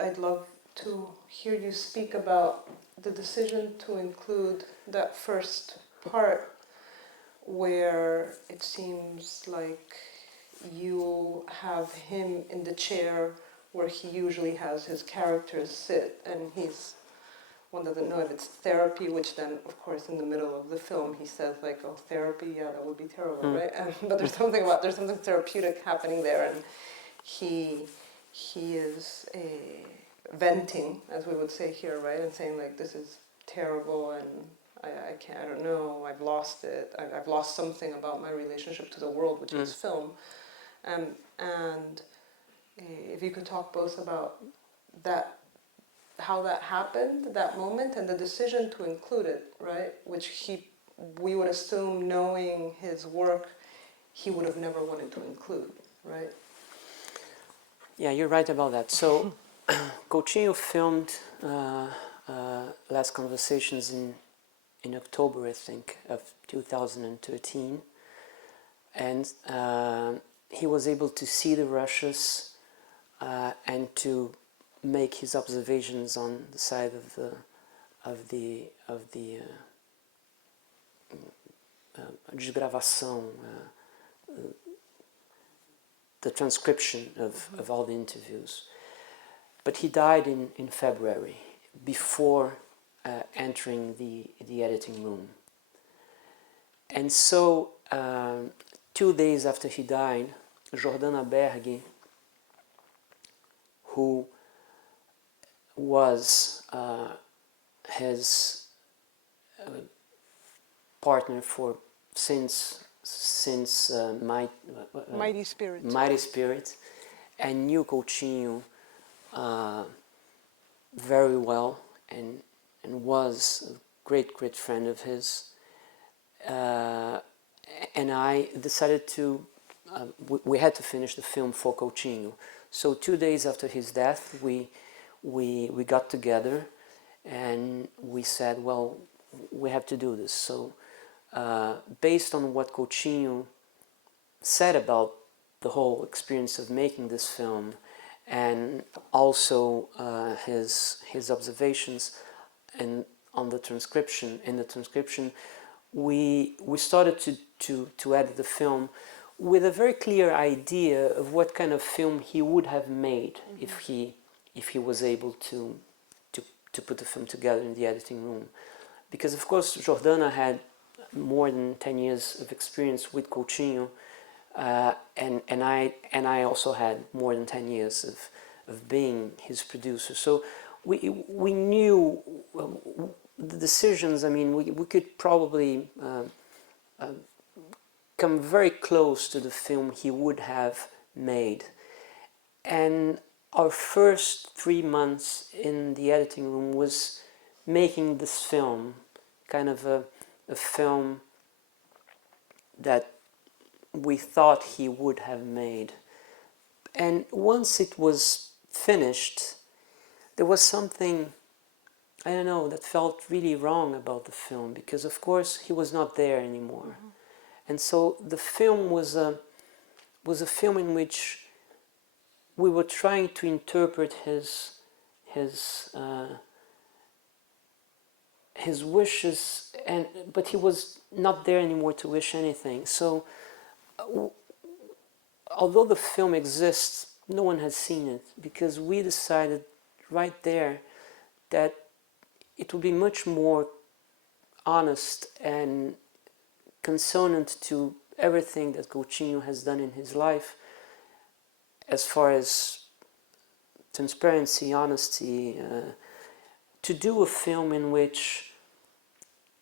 I'd love to hear you speak about the decision to include that first part where it seems like you have him in the chair where he usually has his characters sit, and one doesn't know if it's therapy, which then, of course, in the middle of the film, he says like, "Oh, therapy, yeah, that would be terrible, right?" But there's something therapeutic happening there, and he is venting, as we would say here, right, and saying like, "This is terrible, and I can't, I don't know, I've lost it, I've lost something about my relationship to the world, which is film." And if you could talk both about that, how that happened, that moment, and the decision to include it, right? Which we would assume, knowing his work, he would have never wanted to include, right? Yeah, you're right about that. So, Coutinho filmed Last Conversations in October, I think, of 2013, and he was able to see the rushes and to make his observations on the side of the desgravação, the transcription of all the interviews. But he died in February, before entering the editing room. And so, 2 days after he died, Jordana Berg, who was his partner since Mighty Spirit. Mighty Spirit, and knew Coutinho very well, and was a great friend of his. And I decided to, we had to finish the film for Coutinho. So 2 days after his death, we got together and we said, well, we have to do this. So based on what Coutinho said about the whole experience of making this film, and also his observations and on the transcription, we started to edit the film with a very clear idea of what kind of film he would have made if he was able to put the film together in the editing room. Because of course Jordana had more than 10 years of experience with Coutinho, and I also had more than 10 years of being his producer. So we knew the decisions. I mean, we could probably come very close to the film he would have made. And our first 3 months in the editing room was making this film, kind of a film that we thought he would have made. And once it was finished, there was something, I don't know, that felt really wrong about the film, because of course he was not there anymore. And so the film was a film in which we were trying to interpret his wishes, but he was not there anymore to wish anything. So although the film exists, no one has seen it, because we decided right there that it would be much more honest and consonant to everything that Coutinho has done in his life, as far as transparency, honesty, to do a film in which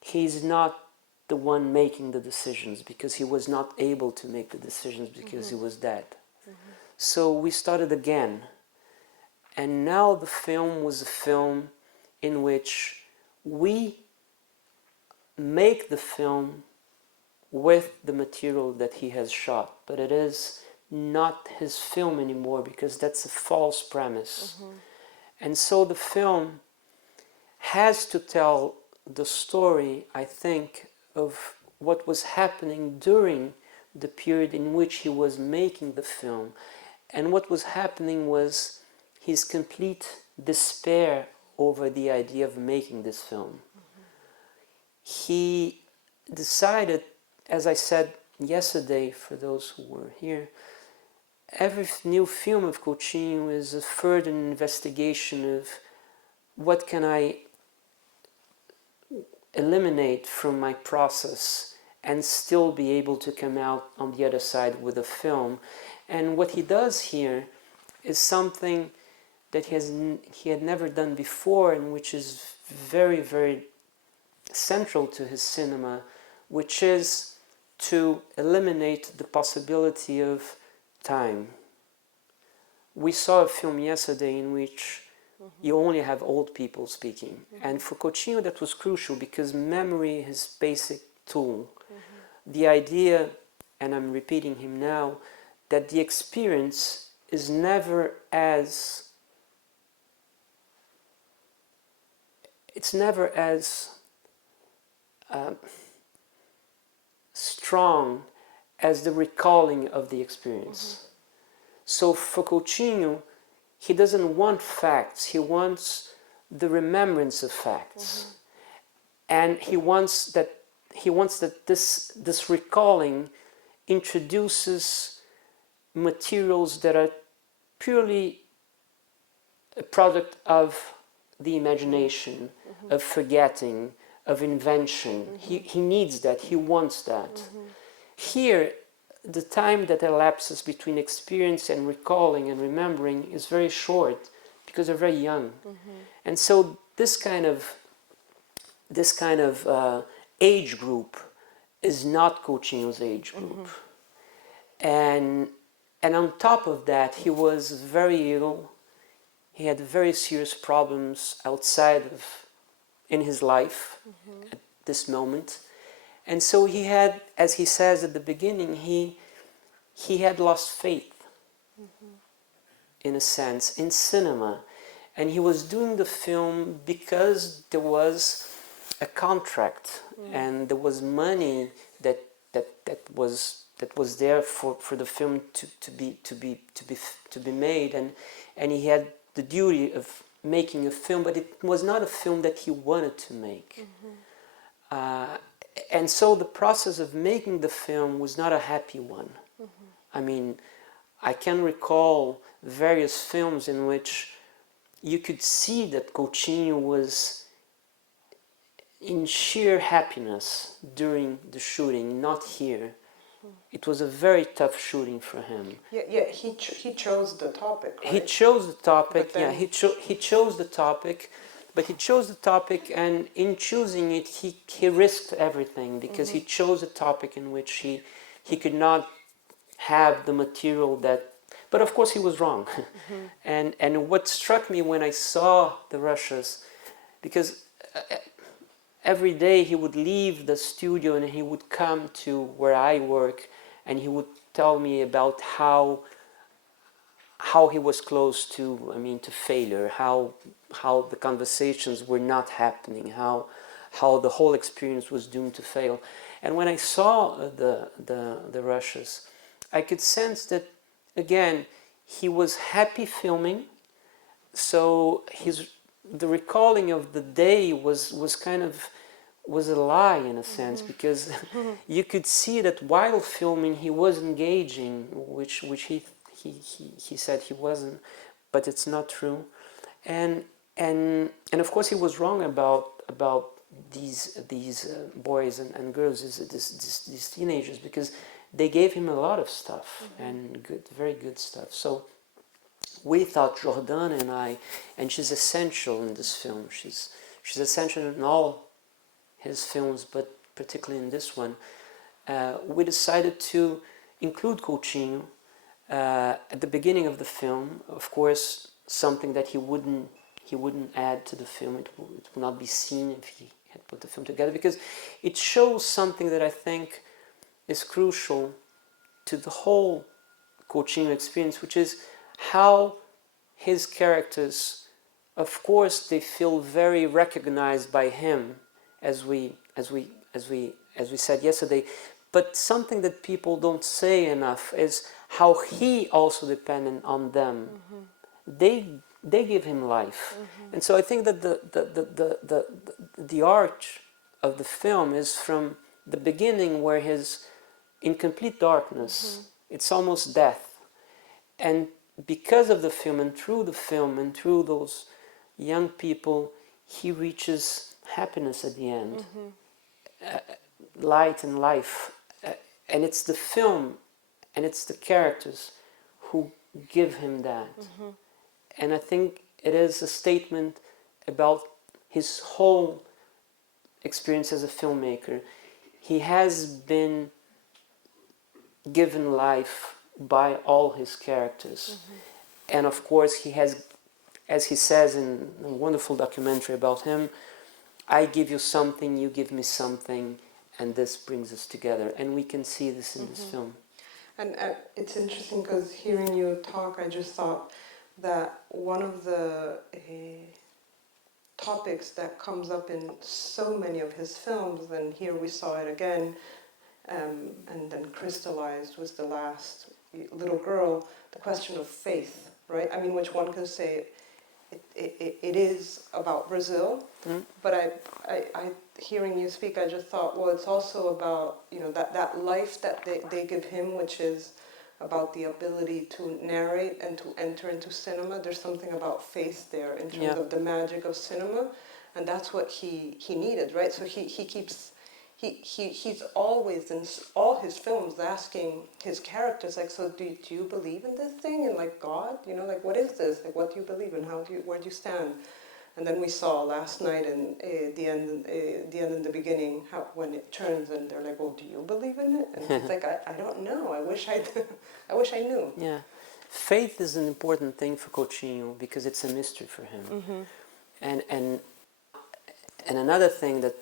he's not the one making the decisions, because he was not able to make the decisions because he was dead. So we started again, and now the film was a film in which we make the film with the material that he has shot, but it is not his film anymore, because that's a false premise. And so the film has to tell the story, I think, of what was happening during the period in which he was making the film. And what was happening was his complete despair over the idea of making this film. He decided, as I said yesterday for those who were here, every new film of Coutinho is a further investigation of what can I eliminate from my process and still be able to come out on the other side with a film. And what he does here is something that he had never done before, and which is very, very central to his cinema, which is to eliminate the possibility of time. We saw a film yesterday in which you only have old people speaking. And for Coutinho that was crucial because memory is his basic tool. The idea, and I'm repeating him now, that the experience is never as strong as the recalling of the experience. So for Coutinho, he doesn't want facts, he wants the remembrance of facts. And he wants that this recalling introduces materials that are purely a product of the imagination, of forgetting, of invention. He needs that, he wants that. Here, the time that elapses between experience and recalling and remembering is very short because they're very young. And so this kind of age group is not Coutinho's age group. And on top of that, he was very ill. He had very serious problems in his life at this moment. And so he had, as he says at the beginning, he had lost faith, in a sense, in cinema. And he was doing the film because there was a contract and there was money that was there for the film to be made, and he had the duty of making a film, but it was not a film that he wanted to make. And so the process of making the film was not a happy one. I mean, I can recall various films in which you could see that Coutinho was in sheer happiness during the shooting, not here. It was a very tough shooting for him. Yeah, he chose the topic, right? He chose the topic, But then... he chose the topic, but he chose the topic, and in choosing it, he risked everything, because he chose a topic in which he could not have the material that... But of course he was wrong. And what struck me when I saw the rushes, because every day he would leave the studio and he would come to where I work, and he would tell me about how he was close to failure, how the conversations were not happening, how the whole experience was doomed to fail. And when I saw the rushes, I could sense that, again, he was happy filming, so the recalling of the day was a lie in a sense, because you could see that while filming he was engaging, which he said he wasn't, but it's not true. And of course he was wrong about these boys and girls, these teenagers, because they gave him a lot of stuff, and very good stuff. So we thought, Jordan and I, and she's essential in this film. She's essential in all his films, but particularly in this one. We decided to include Coutinho at the beginning of the film. Of course, something that he wouldn't add to the film. It would not be seen if he had put the film together, because it shows something that I think is crucial to the whole Coutinho experience, which is how his characters, of course, they feel very recognized by him, as we said yesterday. But something that people don't say enough is how he also depended on them. They they give him life. And so I think that the art of the film is from the beginning, where he's in complete darkness. It's almost death. And because of the film, and through the film, and through those young people, he reaches happiness at the end, light and life. And it's the film and it's the characters who give him that. And I think it is a statement about his whole experience as a filmmaker. He has been given life by all his characters. And of course he has, as he says in a wonderful documentary about him, I give you something, you give me something, and this brings us together. And we can see this in this film. And it's interesting because hearing you talk, I just thought that one of the topics that comes up in so many of his films, and here we saw it again, and then crystallized was the last little girl, the question of faith, right? I mean, which one can say it is about Brazil, but I hearing you speak, I just thought, well, it's also about, you know, that life that they give him, which is about the ability to narrate and to enter into cinema. There's something about faith there in terms of the magic of cinema, and that's what he needed, right? So he's always in all his films asking his characters, like, so do you believe in this thing, and like God, you know, like, what is this, like, what do you believe in, where do you stand? And then we saw last night in the end and the beginning, how when it turns and they're like, well, do you believe in it? And it's like, I don't know, I wish I knew. Yeah, faith is an important thing for Coutinho because it's a mystery for him. And another thing that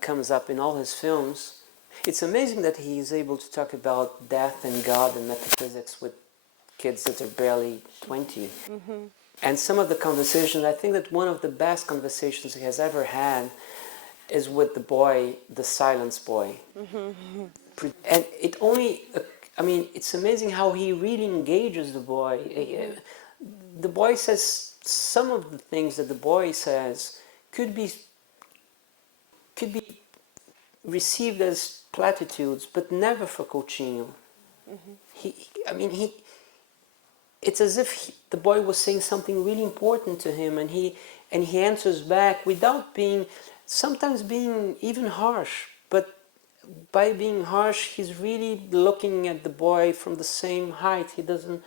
comes up in all his films, it's amazing that he is able to talk about death and God and metaphysics with kids that are barely 20. And some of the conversations, I think that one of the best conversations he has ever had is with the boy, the silence boy. And it only, I mean, it's amazing how he really engages the boy. The boy says, some of the things that the boy says could be received as platitudes, but never for Coutinho. It's as if the boy was saying something really important to him, and he answers back without sometimes being even harsh. But by being harsh, he's really looking at the boy from the same height. He doesn't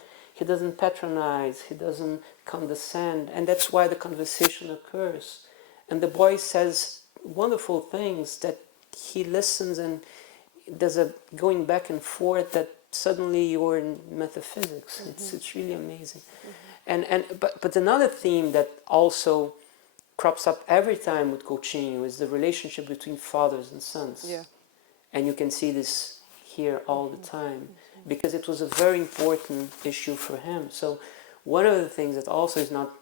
patronize. He doesn't condescend, and that's why the conversation occurs. And the boy says wonderful things that he listens, and there's a going back and forth that suddenly you're in metaphysics. It's really amazing. But another theme that also crops up every time with Coutinho is the relationship between fathers and sons. And you can see this here all the time because it was a very important issue for him. So one of the things that also is not